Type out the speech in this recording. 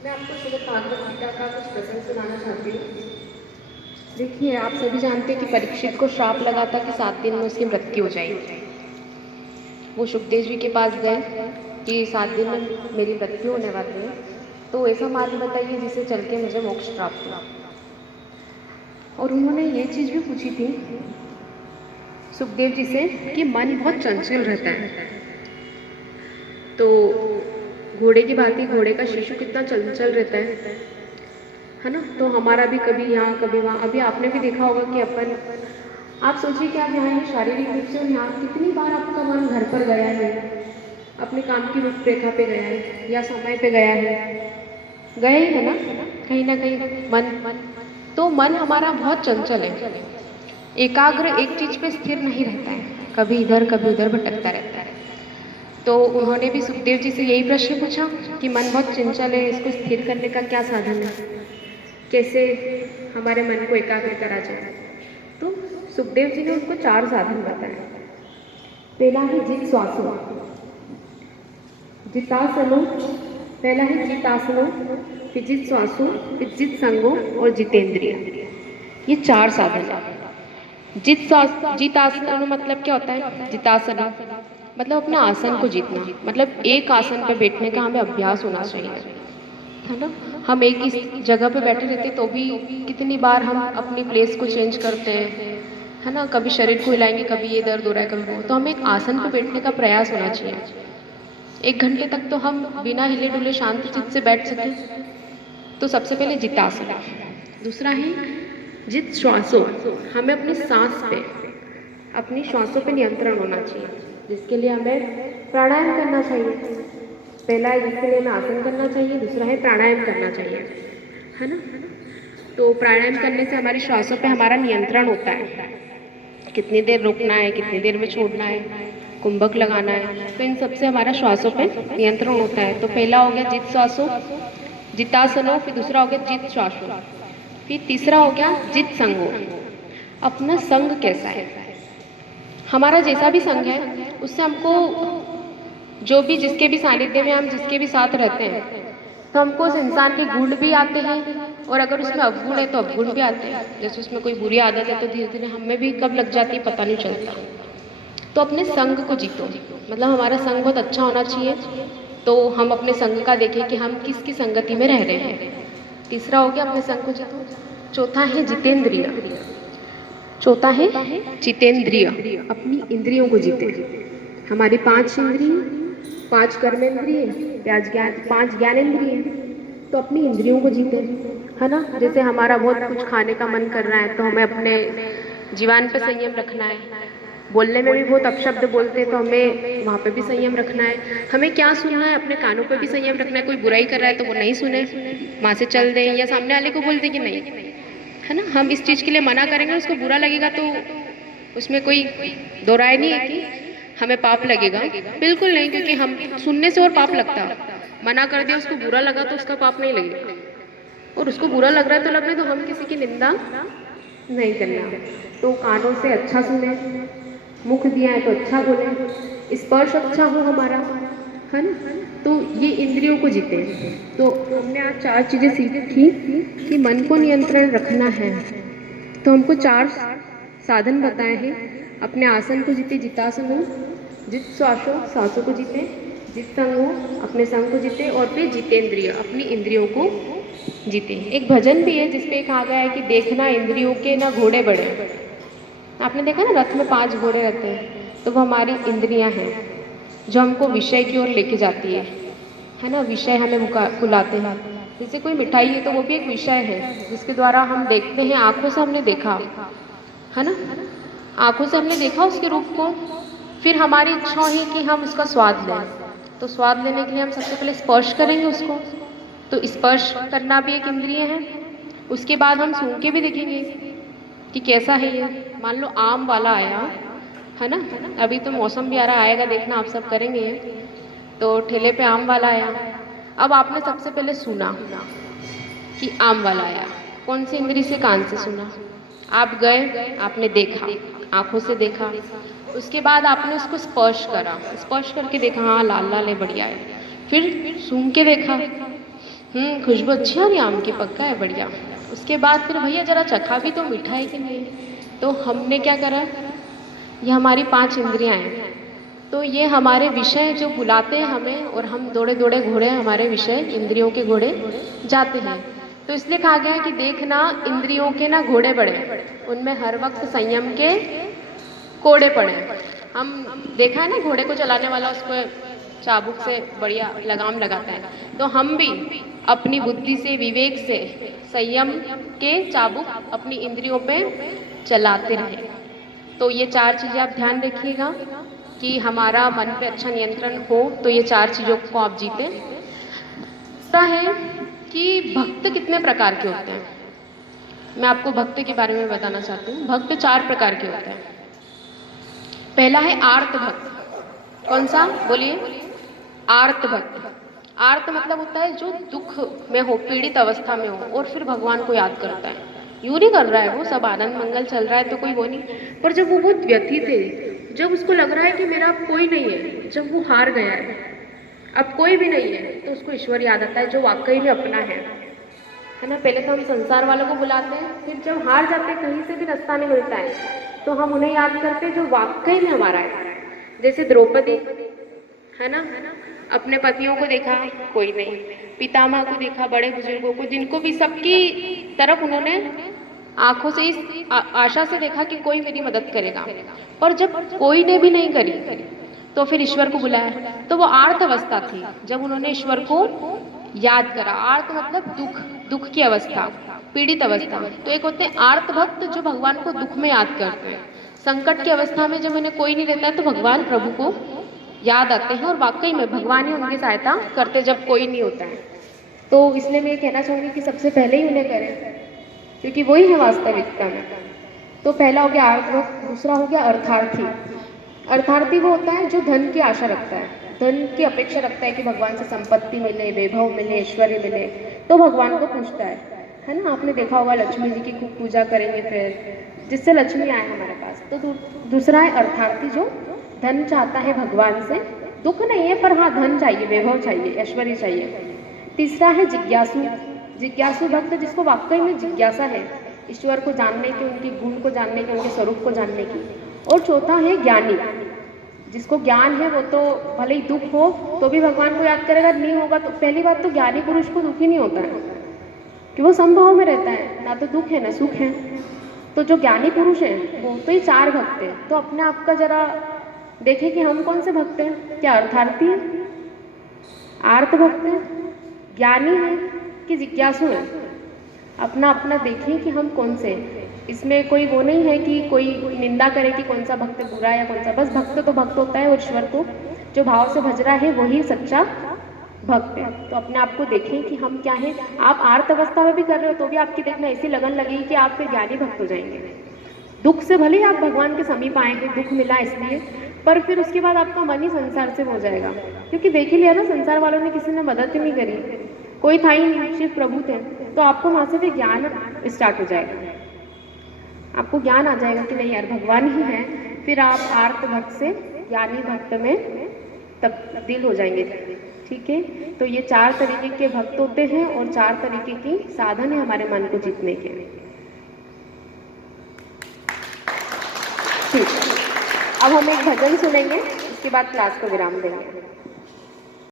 मैं आपको श्रीमद् भागवत गीता का कुछ प्रसंग सुनाना चाहती हूँ। देखिए, आप सभी जानते हैं कि परीक्षित को श्राप लगा था कि 7 दिन में उसकी मृत्यु हो जाएगी। वो सुखदेव जी के पास गए कि 7 दिन में मेरी मृत्यु होने वाली है, तो ऐसा मार्ग बताइए जिससे चल के मुझे मोक्ष प्राप्त हो। और उन्होंने ये चीज़ भी पूछी थी सुखदेव जी से कि मन बहुत चंचल रहता है। तो घोड़े की भांति घोड़े का शिशु कितना चंचल रहता है ना। तो हमारा भी कभी यहाँ कभी वहाँ, अभी आपने भी देखा होगा कि अपन, आप सोचिए कि आप यहाँ शारीरिक रूप से और यहाँ कितनी बार आपका मन घर पर गया है, अपने काम की रूपरेखा पे गया है या समय पे गया ही है ना, कहीं ना कहीं मन। तो मन हमारा बहुत चंचल है, एकाग्र एक चीज पे स्थिर नहीं रहता है, कभी इधर कभी उधर भटकता रहता है। तो उन्होंने भी सुखदेव जी से यही प्रश्न पूछा कि मन बहुत चंचल है, इसको स्थिर करने का क्या साधन है, कैसे हमारे मन को एकाग्र करा जाए। तो सुखदेव जी ने उनको 4 साधन बताए। पहला है जित श्वासो, जितासनो, पहला है जितासनो, फिर जित श्वासो, फिर जित संगो और जितेंद्रिय। ये 4 साधन है। जितासन मतलब क्या होता है? जितासन मतलब अपने आसन को जीतना, मतलब एक आसन पे बैठने का हमें अभ्यास होना चाहिए, है ना। हम एक ही जगह पे बैठे रहते तो भी कितनी बार हम अपनी प्लेस को चेंज करते हैं, है ना। कभी शरीर को हिलाएंगे, कभी ये दर्द हो रहा है, कभी वो। तो हमें एक आसन पे बैठने का प्रयास होना चाहिए। 1 घंटे तक तो हम बिना हिले डुले शांत चित्त से बैठ सकें। तो सबसे पहले जितासन। दूसरा है जित श्वासो, हमें अपनी सांस पे, अपनी श्वासों पे नियंत्रण होना चाहिए, जिसके लिए हमें प्राणायाम करना चाहिए। पहला है जिसके लिए हमें आसन करना चाहिए, दूसरा है प्राणायाम करना चाहिए, है ना। तो प्राणायाम करने से हमारी श्वासों पे हमारा नियंत्रण होता है, कितनी देर रुकना है, कितनी देर में छोड़ना है, कुंभक लगाना है। तो इन सबसे हमारा श्वासों पे नियंत्रण होता है। तो पहला हो गया जित श्वासो, जितासनो, फिर दूसरा हो गया जित श्वासो, फिर तीसरा हो गया जित संगो। अपना संग कैसा है, हमारा जैसा भी संग है उससे हमको, जो भी जिसके भी सानिध्य में हम जिसके भी साथ रहते हैं, तो हमको उस इंसान के गुण भी आते हैं, और अगर उसमें अवगुण है तो अवगुण भी आते हैं। जैसे उसमें कोई बुरी आदत है तो धीरे धीरे हमें भी कब लग जाती है पता नहीं चलता। तो अपने संग को जीतो, मतलब हमारा संग बहुत अच्छा होना चाहिए। तो हम अपने संग का देखें कि हम किसकी संगति में रह रहे हैं। तीसरा हो गया अपने संग को जीतो। चौथा है जितेंद्रिय, चौथा है जितेंद्रिय, अपनी इंद्रियों को जीते। हमारी 5 इंद्रिय, 5 कर्मेंद्रिय, 5 ज्ञानेंद्रिय। तो अपनी इंद्रियों को जीते, है ना। जैसे हमारा बहुत कुछ खाने का मन कर रहा है तो हमें अपने जीवन पे संयम रखना है। बोलने में भी बहुत अपशब्द बोलते हैं तो हमें वहाँ पे भी संयम रखना है। हमें क्या सुनना है, अपने कानों पे भी संयम रखना है। कोई बुराई कर रहा है तो वो नहीं सुने, वहाँ से चल दें, या सामने वाले को बोल दें कि नहीं, है ना। हम इस चीज़ के लिए मना करेंगे, उसको बुरा लगेगा तो उसमें कोई दो राय नहीं है कि हमें पाप लगेगा, बिल्कुल नहीं। क्योंकि हम सुनने से और पाप लगता, मना कर दिया उसको बुरा लगा तो उसका पाप नहीं लगेगा। और उसको बुरा लग रहा है तो लगने तो, हम किसी की निंदा नहीं करना। तो कानों से अच्छा सुने, मुख दिया है तो अच्छा बोले, स्पर्श अच्छा हो हमारा, है ना। तो ये इंद्रियों को जीते। तो हमने आज 4 चीजें सीखी कि मन को नियंत्रण रखना है। तो हमको 4 साधन बताए हैं। अपने आसन को जीते, जितासन हो, जित श्वासो, सांसों को जीते, जित संग हो, अपने संग को जीते, और फिर जितेंद्रिय, अपनी इंद्रियों को जीते। एक भजन भी है जिसपे कहा गया है कि देखना इंद्रियों के ना घोड़े बड़े। आपने देखा ना, रथ में 5 घोड़े रहते हैं, तो वो हमारी इंद्रियां हैं जो हमको विषय की ओर लेके जाती है ना। विषय हमें बुलाते हैं। जैसे कोई मिठाई है तो वो भी एक विषय है जिसके द्वारा हम देखते हैं, आंखों से हमने देखा, है ना। आंखों से हमने देखा उसके रूप को, फिर हमारी इच्छा है कि हम उसका स्वाद लें। तो स्वाद लेने के लिए हम सबसे पहले स्पर्श करेंगे उसको, तो स्पर्श करना भी एक इंद्रिय है। उसके बाद हम सूंघ के भी देखेंगे कि कैसा है ये। मान लो आम वाला आया, है ना, अभी तो मौसम भी आ रहा, आएगा देखना आप सब करेंगे। तो ठेले पे आम वाला आया, अब आपने सबसे पहले सुना कि आम वाला आया, कौन सी इंद्री से? कान से सुना। आप गए, आपने देखा, आंखों से देखा। उसके बाद आपने उसको स्पर्श करा, स्पर्श करके देखा, हाँ लाल लाल है, बढ़िया है। फिर सूंघ के देखा, खुशबू अच्छी आ रही है आम की, पक्का है, बढ़िया। उसके बाद फिर भैया जरा चखा भी तो मीठा है कि नहीं। तो हमने क्या करा, ये हमारी 5 इंद्रियां हैं, तो ये हमारे विषय जो बुलाते हैं हमें, और हम दौड़े दौड़े घोड़े हमारे विषय इंद्रियों के घोड़े जाते हैं। तो इसलिए कहा गया है कि देखना इंद्रियों के ना घोड़े बड़े, उनमें हर वक्त संयम के कोड़े पड़े। हम देखा है ना घोड़े को चलाने वाला उसको चाबुक से बढ़िया लगाम लगाता है, तो हम भी अपनी बुद्धि से, विवेक से, संयम के चाबुक अपनी इंद्रियों पे चलाते रहें। तो ये 4 चीज़ें आप ध्यान रखिएगा कि हमारा मन पे अच्छा नियंत्रण हो, तो ये 4 चीज़ों को आप जीते। दूसरा है कि भक्त कितने प्रकार के होते हैं। मैं आपको भक्त के बारे में बताना चाहती हूँ। भक्त 4 प्रकार के होते हैं। पहला है आर्त भक्त। कौन सा, बोलिए। आर्त भक्त। आर्त मतलब होता है जो दुख में हो, पीड़ित अवस्था में हो और फिर भगवान को याद करता है। यूं नहीं कर रहा है वो, सब आनंद मंगल चल रहा है तो कोई वो नहीं, पर जब वो बहुत व्यथित है, जब उसको लग रहा है कि मेरा अब कोई नहीं है, जब वो हार गया है, अब कोई भी नहीं है, तो उसको ईश्वर याद आता है जो वाकई में अपना है ना। पहले तो हम संसार वालों को बुलाते हैं, फिर जब हार जाते हैं, कहीं से भी रास्ता नहीं मिलता है, तो हम उन्हें याद करते हैं जो वाकई में हमारा है। जैसे द्रौपदी है ना, अपने पतियों को देखा कोई नहीं, पितामह को देखा, बड़े बुजुर्गों को, जिनको भी सबकी तरफ उन्होंने आंखों से इस आशा से देखा कि कोई मेरी मदद करेगा, और जब कोई ने भी नहीं करी तो फिर ईश्वर को बुलाया। तो वो आर्त अवस्था थी जब उन्होंने ईश्वर को याद करा। आर्त मतलब दुख, दुख की अवस्था, पीड़ित अवस्था। तो एक होते हैं आर्त भक्त जो भगवान को दुख में याद करते हैं। संकट की अवस्था में जब उन्हें कोई नहीं रहता है तो भगवान प्रभु को याद आते हैं, और वाकई में भगवान ही उनकी सहायता करते जब कोई नहीं होता है। तो इसलिए मैं ये कहना चाहूँगी कि सबसे पहले ही उन्हें करें, क्योंकि वही है वास्तविकता में। तो पहला हो गया आर्तभक्त। दूसरा हो गया अर्थार्थी। अर्थार्थी वो होता है जो धन की आशा रखता है, धन की अपेक्षा रखता है कि भगवान से संपत्ति मिले, वैभव मिले, ऐश्वर्य मिले, तो भगवान को पूछता है ना। आपने देखा होगा लक्ष्मी जी की खूब पूजा करेंगे फिर, जिससे लक्ष्मी आए हमारे पास। तो दूसरा है अर्थार्थी जो धन चाहता है भगवान से, दुख नहीं है पर हाँ धन चाहिए, वैभव चाहिए, ऐश्वर्य चाहिए। तीसरा है जिज्ञासु। जिज्ञासु भक्त जिसको वाकई में जिज्ञासा है ईश्वर को जानने की, उनके गुण को जानने की, उनके स्वरूप को जानने की। और चौथा है ज्ञानी, जिसको ज्ञान है वो तो भले ही दुख हो तो भी भगवान को याद करेगा, नहीं होगा तो। पहली बात तो ज्ञानी पुरुष को दुख ही नहीं होता है कि वो समभाव में रहता है, ना तो दुख है ना सुख है। तो जो ज्ञानी पुरुष है वो तो ये 4 भक्त है। तो अपने आप का जरा देखें कि हम कौन से भक्त हैं। क्या अर्थार्थी है, आर्त भक्त है, ज्ञानी है कि जिज्ञासु है। अपना अपना देखें कि हम कौन से हैं। इसमें कोई वो नहीं है कि कोई निंदा करे कि कौन सा भक्त बुरा है या कौन सा। बस भक्त तो भक्त होता है, और ईश्वर को जो भाव से भज रहा है वही सच्चा भक्त है। तो अपने आप को देखें कि हम क्या हैं। आप आर्त अवस्था में भी कर रहे हो तो भी आपकी देखना ऐसी लगन लगेगी कि आप फिर ज्ञानी भक्त हो जाएंगे। दुख से भले ही आप भगवान के समीप आएंगे, दुख मिला इसलिए, पर फिर उसके बाद आपका मन ही संसार से हो जाएगा। क्योंकि देख ही लिया ना, संसार वालों ने किसी ने मदद नहीं करी, कोई था ही नहीं, शिव प्रभु थे। तो आपको वहाँ से भी ज्ञान स्टार्ट हो जाएगा, आपको ज्ञान आ जाएगा कि नहीं यार भगवान ही है। फिर आप आर्त भक्त से ज्ञानी भक्त में तब्दील हो जाएंगे। ठीक है, तो ये 4 तरीके के भक्त होते हैं और 4 तरीके की साधन है हमारे मन को जीतने के। ठीक, अब हम एक भजन सुनेंगे, उसके बाद क्लास को विराम देंगे।